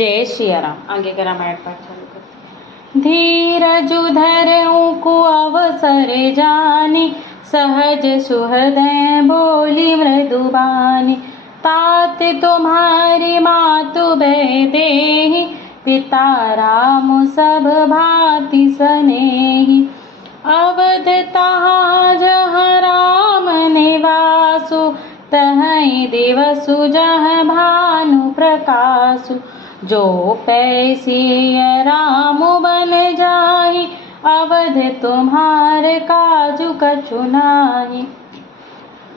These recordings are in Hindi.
जय सियाराम। आगे का रामायण पाठ चालू करते। धीरज धरऊं को अवसर जानी, सहज सुहृदय बोली मृदुबानी। तात तुम्हारी मातु वैदेही, पिता राम सब भांति सनेही। अवध तहाँ जहाँ राम निवासु, तहीं दिवसु जहाँ भानु प्रकाशु। जो पैसिय राम बन जाहि, अवध तुम्हारे काजु कछु नाही।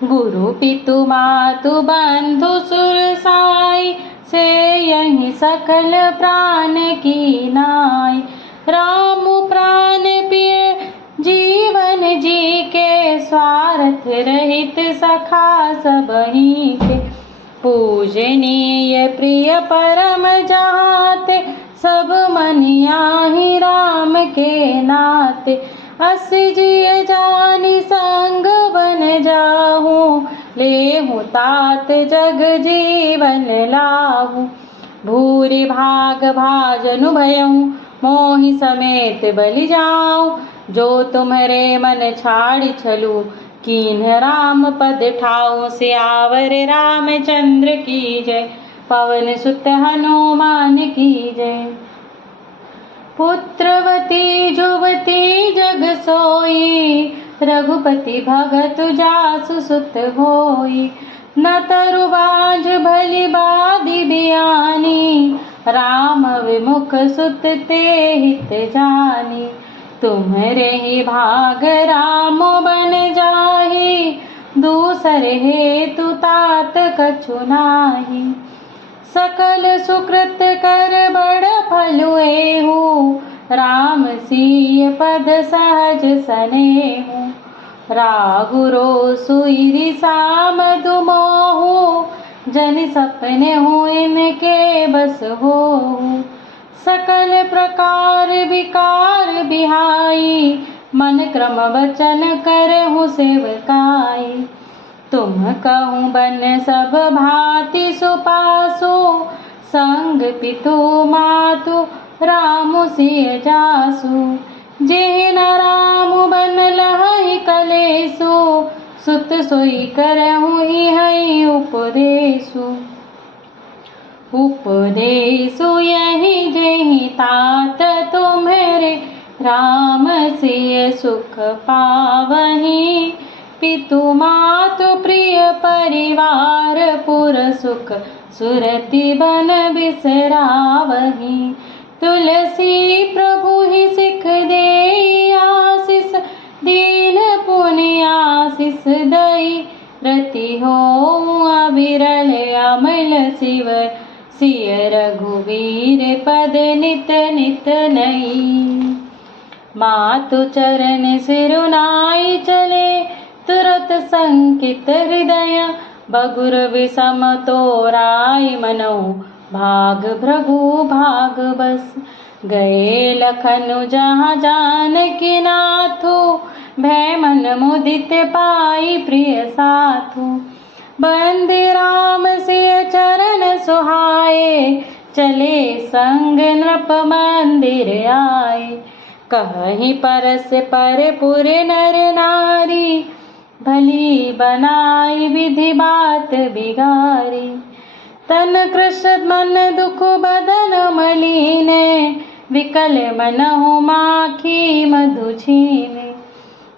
गुरु पितु मातु बंधु सुरसाई, से यही सकल प्राण की नाई। राम प्राण प्रिय जीवन जी के, स्वार्थ रहित सखा सबहि के। पूजनीय प्रिय परम जाते, सब मनियाहि राम के नाते। अस जिय जानि संग बन जाहूँ, लेहूँ तात जग जीवन लाहूँ। भूरि भाग भाजनु भयऊँ, मोहि समेत बलि जाऊँ। जो तुम्हारे मन छाड़ि छलु, कीन्ह राम पद ठाऊँ। सियावर रामचंद्र की जय, पवन सुत हनुमान की जय। पुत्रवती जुवती जग सोई, रघुपति भगत जासु सुत होई। न तरु बाँझ भली बादी बियानी, राम विमुख सुत ते हित जानी। तुम्हरे ही भाग राम बन जाहि, दूसरे हेतु तात कछु नाही। सकल सुकृत कर बड़ फलु एहु, राम सिय पद सहज सनेहु। रागु रोसु ईरिसा मधु मोहु, जन सपने हो इनके बस होहु। सकल प्रकार विकार बिहाई, मन क्रम वचन करहु सेवकाई। तुम कहूँ बन सब भांति सुपासु, संग पितु मातु रामु सिय जासु। जेहि न रामु बन लहहि कलेसु, सुत सोई करहु इहि उपदेसु। उपदेसु यही जेहि तात तुम्हारे, राम सिय सुख पावहि। पितु मातु प्रिय परिवार, पुर सुख सुरति बन बिसरावहि। तुलसी प्रभु ही सिख देई आशीष, दीन पुनि आशीष दई। रति होऊँ अविरल अमल शिव, सिय रघुवीर पद नित नित नई। मातु चरण सिरुनाई चले, तुरत संकित हृदय। बगुर विषम तोराई मनऊ, भाग भृगु भाग बस। गए लखनु जहाँ जानकी नाथु, भय मन मुदित पाई प्रिय साथु। बंदी राम सिय चरण सुहाए, चले संग नृप मंदिर आए। कहीं परस पर पुर नर नारी, भली बनाई विधि बात बिगारी। तन कृष मन दुख बदन मलीने, विकल मनहु माखी मधु छीने।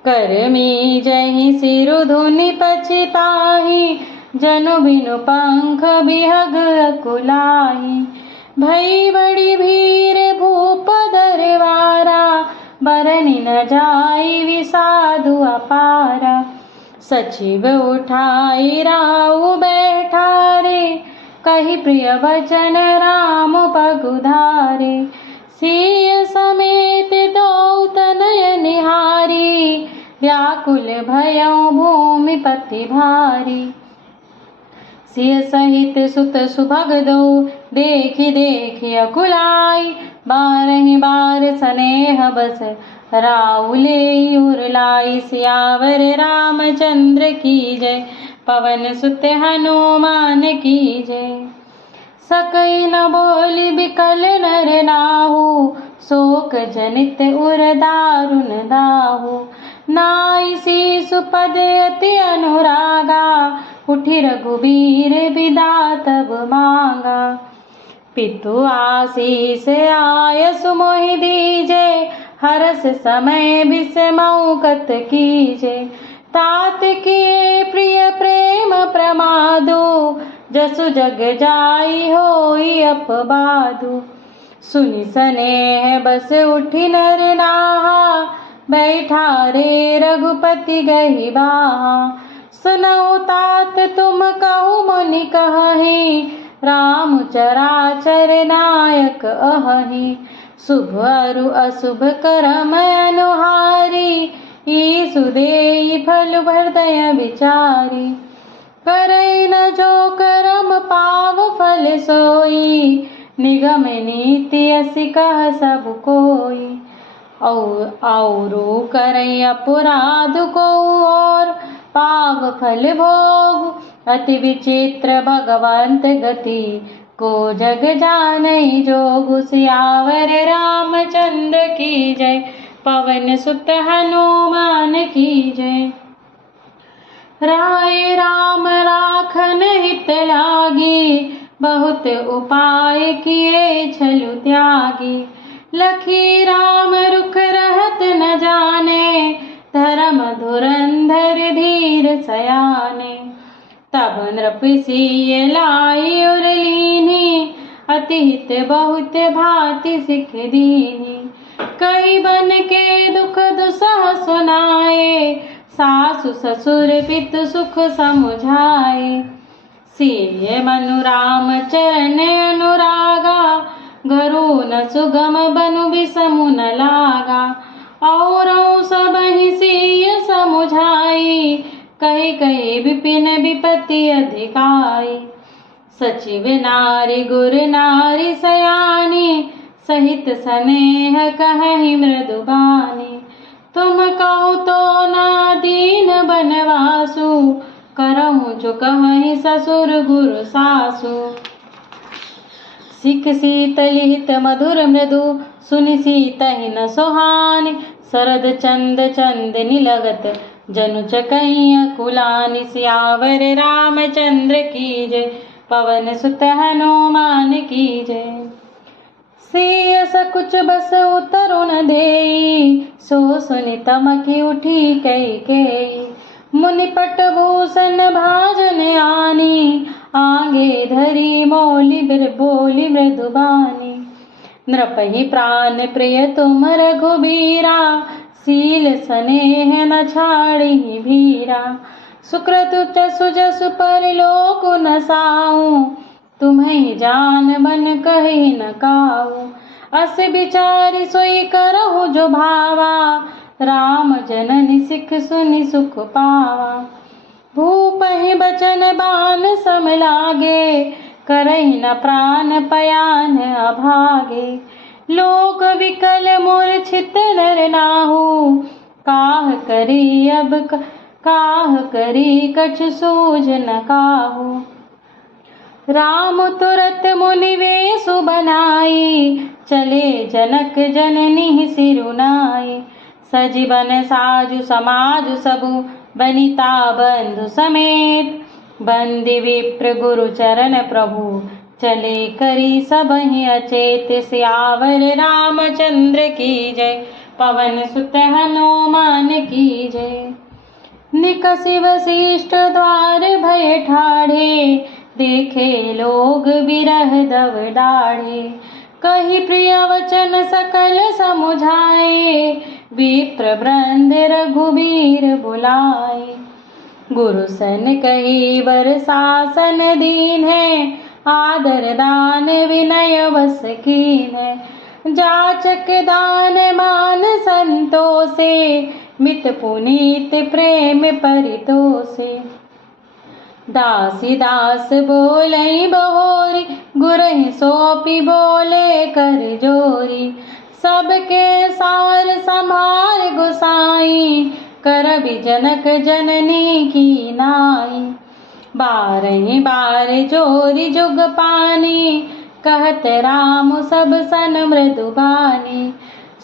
करमी जहि सिरु धुनि पछिताहि, जनु बिनु पंख बिहग अकुलाहि। भई बड़ी भीर भूप दरबारा, बरनि न जाई विषादु अपारा। सचिव उठाई राउ बैठारे, कही प्रिय वचन राम पगुधारे। सिय समेत दो तनय निहारी, व्याकुल भयउ भूमि पति भारी। सिय सहित सुत सुभग दो, देखि देखि अकुलाई। बारहि बार सनेह बस, राउ लेई उर लाई। सियावर रामचंद्र की जय, पवन सुत हनुमान की जय। सकई न बोली विकल नर नाहु, शोक जनित उर दारुण दाहु। नाई शीशु पद अति अनुरागा, उठि रघुबीर बिदा तब मांगा। पितु आशीष आयसु मोहि दीजे, हरस समय बिसमौ कत कीजे। तात किए प्रिय प्रेम प्रमादु, जसु जग जाई होई अपबादु। सुनि सनेह बस उठि नर नाहा, बैठा रे रघुपति गहि बाहा। सुनऊ तात तुम कहु मुनि कहहि, राम चराचर नायक अहहि। शुभ अरु अशुभ करम अनुहारी, ईसु देई फल हृदय विचारी। करई न जो करम पाव फल सोई, निगम नीति असि कह सब कोई। औरु करई अपराध को और, पाव फल भोग अति विचित्र भगवंत गति। को जग जानई जोगु, सियावर रामचंद्र की जय, पवन सुत हनुमान की जय। राय राम राखन हित लागी, बहुत उपाय किए छलु त्यागी। लखी राम रुख रहत न जाने, धर्म धुरंधर धीर सयाने। तब नृपसिय लाई उर लीनी, अति हित बहुत भांति सिख दीनी। कही बन के दुख दुसह सुनाए, सासु ससुर पितु सुख समुझाए। सिय मनु राम चरण अनुरागा, घरु न सुगम बनु बिसमु न लागा। औरौ सबहि सिय समुझाई, कही कही विपिन विपत्ति अधिकाई। सचिव नारी गुर नारी सयानी, सहित स्नेह कहहि मृदु बानी। तुम कहो तो ना दीन बनवासु, करहु जो कहहि ससुर गुरु सासु। सिख शीतल हित मधुर मृदु, सुनि सीतहि न सोहानी। शरद चंद चंदनि लगत, जनु चकई अकुलानि। सियावर रामचंद्र की जय, पवन सुत हनुमान की जय। सिय सकुच बस उतरुण देई, सो सुनि तमकि उठी कैकेयी। मुनि पट भूषण भाजन आनी, आगे धरी मौलि बोली मृदुबानी। नृपहि प्राण प्रिय तुम रघुबीरा, सील स्नेह न छाड़ि भीरा। सुकृत जसु जसु परलोक न साऊं, तुम्हें जान बन कहि न काऊ। अस विचारि सोई करहु जो भावा, राम जननी सिख सुनि सुख पावा। भूपहि बचन बान सम लागे, करहि न प्राण पयान अभागे। लोक विकल मूर्छित नर नाहु, काह करी अब काह करी कछु सूझ न काहू। राम तुरत मुनि वेषु बनाई, चले जनक जननी सिरुनाई। सजीवन साजु समाजु सबु, बनिता बंधु समेत। बंदी विप्र गुरु चरण प्रभु, चले करी सबहि अचेत। सियावर रामचंद्र की जय, पवन सुत हनुमान की जय। निकषि वशिष्ठ द्वार भय ठाढ़े, देखे लोग बिरह दव डाढ़े। कही प्रिय वचन सकल समुझाए, विप्र वृंद रघुबीर बुलाए। गुरु सन कही वर शासन दीन है, आदर दान विनय बस कीन है। जाचक दान मान संतोषे, मित पुनीत प्रेम परितोषे। दासी दास बोलई बहोरी, गुरहि सौंपी बोले कर जोरी। सबके सार संभार गोसाई, करबि जनक जननी की नाई। बारहि बार जोरी जुग पानी, कहत राम सब सन मृदु बानी।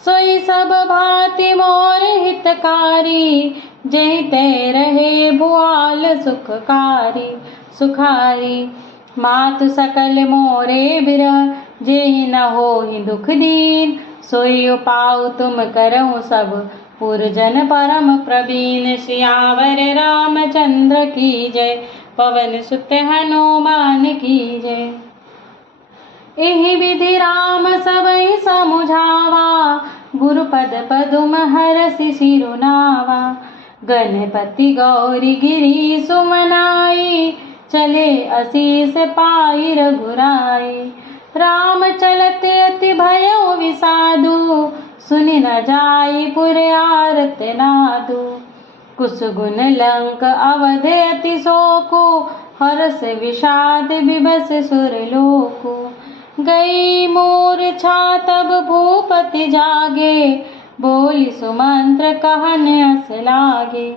सोई सब भांति मोर हितकारी, जहि ते रहे भुआल सुखारी। मातु सकल मोरे बिरह, जेहि न होहि दुख दीन। सोई उपाउ तुम करहु सब, पुरजन परम प्रवीण। सियावर रामचंद्र की जय, पवन सुत हनुमान की जय। एहि विधि राम सबहि समुझावा, गुरुपद पदुम हरषि सिरुनावा। गणपति गौरी गिरी सुमनाई, चले असीस पाई रघुराई। राम चलते अति भयो विषादु, सुनि न जाई पुर आरत नादु। कुसुगुन लंक अवध अति शोकु, हरष विषाद विभस सुरलोकु। गई मूर्छा तब भूपति जागे, बोली सुमंत्र कहन अस लागे।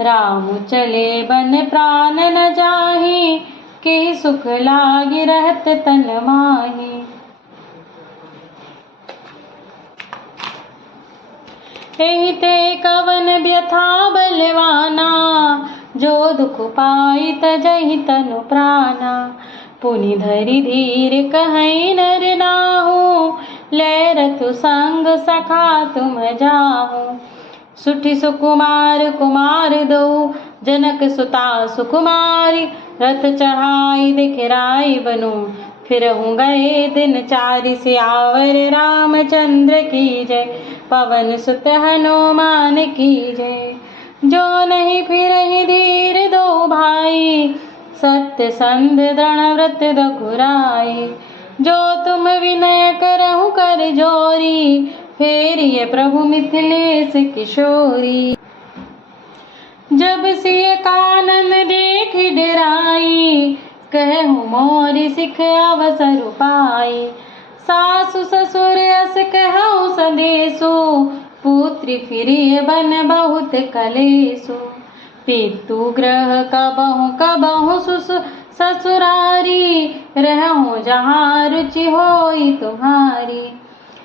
राम चले बन प्राण न जाहि, के सुख लागी रहत तन माही। एहि ते कवन व्यथा बलवाना, जो दुख पाई तजहि तनु प्राणा। पुनि धरि धीर कहै नर नाहु, ले रथु संग सखा तुम जाहु। सुठी सुकुमार कुमार दो, जनक सुता सुकुमारी। रथ चढ़ाई दिखराई बनु, फिरहु गए दिन चारि। सियावर रामचंद्र की जय, पवन सुत हनुमान की जय। जो नहीं फिरहि धीर दो भाई, सत्य संध दृढ़ व्रत रघुराई। जो तुम विनय करहु कर जोरी, फेरिए प्रभु मिथिलेश किशोरी। जब सिय कानन देख डराई, कहु मोरि सिख अवसर पाई। सासु ससुर अस कहु संदेशु, पुत्री फिरिय बन बहुत कलेसु। पितु ग्रह कबहु ससुरारी, रहूं जहाँ रुचि होई तुम्हारी।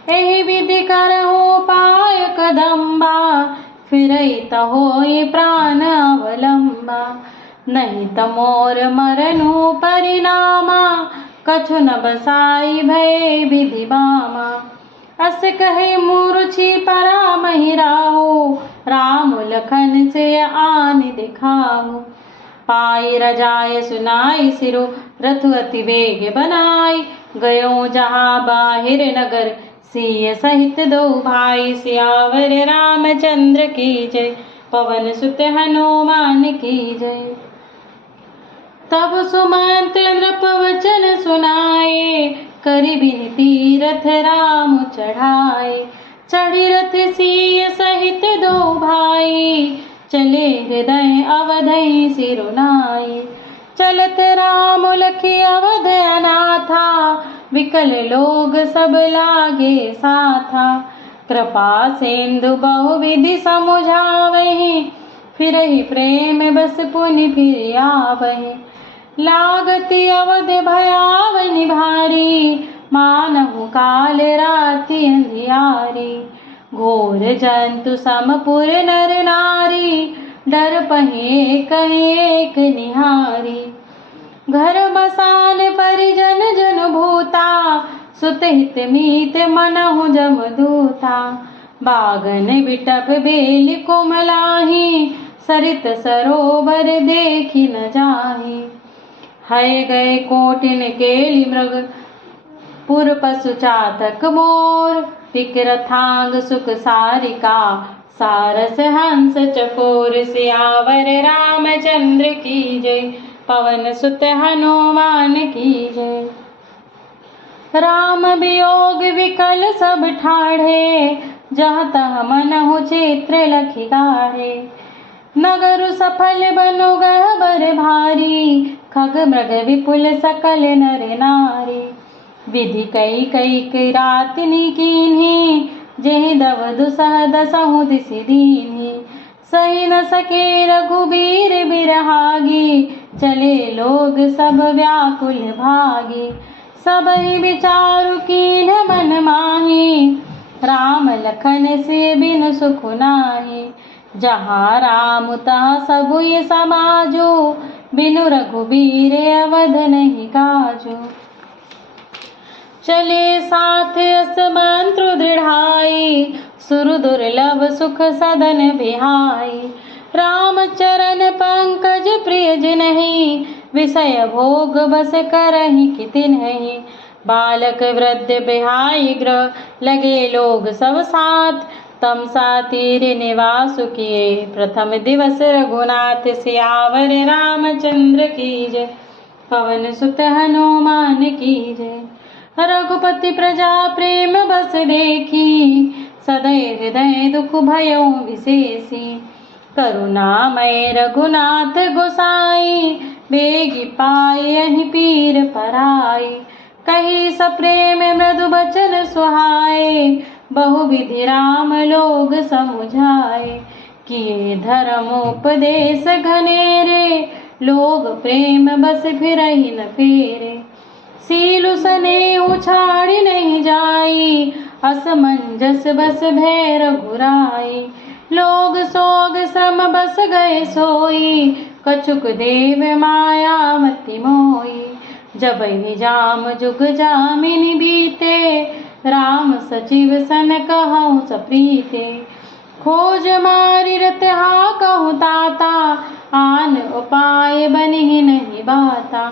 एहि विधि करहु पाय कदम्बा, फिरई त होई प्राण अवलंबा। नहीं त मोर मरनु परिणामा, कछु न बसाई भय विधि बामा। अस कहे मूर्छि परामहि राहु, राम लखन से आन दिखाहु। पाई रजाय सुनाई सिरु, रथु अति वेग बनाई। गयो जहाँ बाहिर नगर, सिय सहित दो भाई। सियावर रामचंद्र की जय, पवन सुत हनुमान की जय। तब सुमंत नृप वचन सुनाए, करि विनती रथ राम चढ़ाए। चढ़ी रथ सिय सहित दो भाई, चले हृदय अवधि सिरुनाई। चलत राम लखी अवध अनाथा, विकल लोग सब लागे साथा। कृपा सिंधु बहुविधि समुझावहि, फिरहि प्रेम बस पुनि फिर आवहि। लागति अवध भयावनि भारी, मानहु काल राति अंधियारी। घोर जंतु समपुर नर नारी, डर पहिए कहीं एक निहारी। घर मसान परिजन जन भूता, सुत हित मीत मनहु जमदूता। बागन बिटप बेल कोमलाही, सरित सरोवर देखी न जाही। हय गए कोटिन केली मृग, पुर पशु चातक मोर। विक्रथांग सुख सारिका, सारस हंस चकोर। सियावर रामचंद्र की जय, पवन सुत हनुमान की जय। राम वियोग विकल सब ठाढ़े, जहाँ तहाँ मनहु चित्र लखि गाढ़े। नगर सफल बनु गहबर भारी, खग मृग विपुल सकल नर नारी। विधि कई कई रातिनि कीन्ही, जेहि दव दुसह दसहु दिसि दीन्ही। सही न सके रघुबीर बिरहागी, चले लोग सब व्याकुल भागी। सबहि विचारु कीन मन माही, राम लखन से बिनु सुख नाहि। जहाँ राम तहाँ सबुय समाजो, बिनु रघुबीर अवध नहीं काजो। चले साथ अस मंत्र दृढ़ाई, सुर दुर्लभ सुख सदन बिहाई। राम चरण पंकज प्रिय जिनहि, विषय भोग बस करहि कितिन्हि। बालक वृद्ध बिहाई गृह, लगे लोग सब साथ। तमसा तीर निवास किए, प्रथम दिवस रघुनाथ। सियावर रामचंद्र की जय, पवन सुत हनुमान की जय। रघुपति प्रजा प्रेम बस देखी, सदै हृदय दुख भयो विशेषी। करुणामय रघुनाथ गोसाई, बेगी पाए यही पीर पराई। कही सप्रेम मृदु बचन सुहाए, बहुविधि राम लोग समुझाए। किए धर्मोपदेश घनेरे, लोग प्रेम बस फिरहि न फेरे। सीलु स्नेहु छाड़ि नहीं जाई, असमंजस बस भय रघुराई। लोग सोग श्रम बस गए सोई, कछुक देव माया मति मोई। जबहि जाम जुग जामिनी बीते, राम सचिव सन कहउँ सप्रीते। खोज मारि रत हा कहूँ ताता, आन उपाय बनिहि नहीं बाता।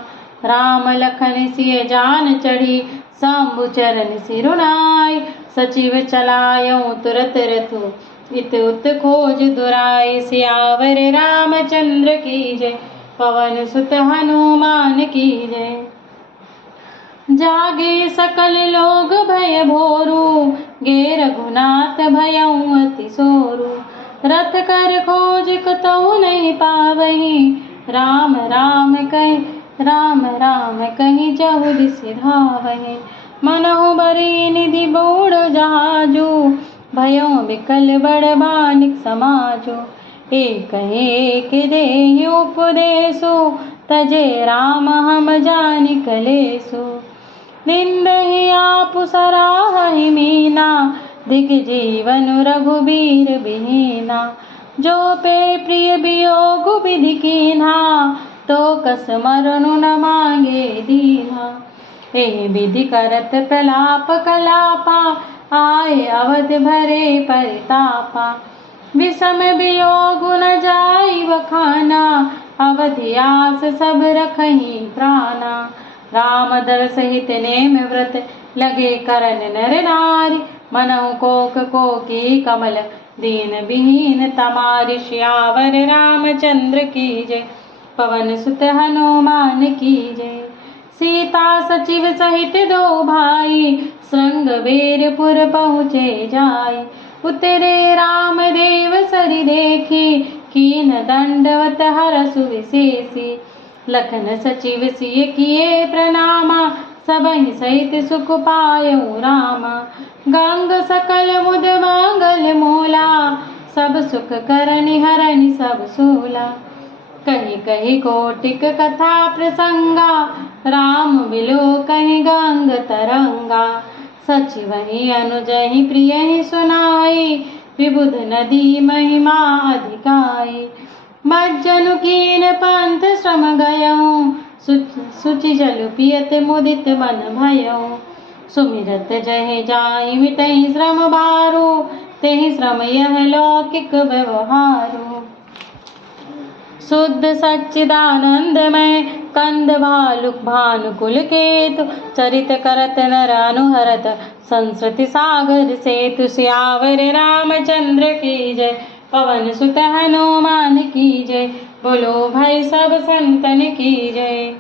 राम लखन सिय जान चढ़ी, शंभु चरण सिरुनाई। सचिव चलायउ तुरत रथु, इत उत खोज दुराई। सियावर रामचंद्र की जय, पवन सुत हनुमान की जय। जागे सकल लोग भय भोरू, गे रघुनाथ भयउ अति सोरू। रथ कर खोज कतहु नहीं पावहीं, राम राम कहीं जहु दिस धावहीं। मनहु बरी निधि बूढ़ जहाजू, भयो विकल बड़ बानिक समाजो। एक देहि उपदेशो, तजे राम हम जानि कलेसो। निंदहि आपु सराहहि मीना, दिग्जीवन रघुबीर बिहीना। जो पे प्रिय वियोग विधि कीन्हा, तो कस मरनु न मांगे दीन्हा। एहि विधि करत प्रलाप कलापा, आए अवध भरे परितापा। विषम वियोग न जाई बखाना, अवधि आस सब रखहीं प्राणा। राम दर सहित नेम व्रत, लगे करन नर नारी। मनहु कोक कोकी कमल, दीन विहीन तमारी। सियावर रामचंद्र की जय, पवन सुत हनुमान की जय। सीता सचिव सहित दो भाई, श्रृंगबेरपुर पहुँचे जाई। उतरे राम देव सरि देखी, कीन दंडवत हरसु विशेषी। लखन सचिव सिय किए प्रणामा, सबहि सहित सुख पायउ रामा। गंग सकल मुद मंगल मूला, सब सुख करनि हरनि सब सूला। कही कही कोटिक कथा प्रसंगा, राम बिलो कहीं गंग तरंगा। सचिवहि अनुजहि प्रियहि सुनाई, विबुध नदी महिमा अधिकाई। मज्जनु कीन पंथ श्रम गयऊँ, सुचि जल पियत मुदित मन भयऊँ। सुमिरत जहि जाहि मिटहि श्रम भारू, तेहि श्रम यह लौकिक व्यवहारू। शुद्ध सच्चिदानंदमय कंद भानुकुल केतु, चरित करत नर अनुहरत संस्कृति सागर सेतु। सियावर रामचंद्र की जय, पवन सुत हनुमान की जय। बोलो भाई सब संतन की जय।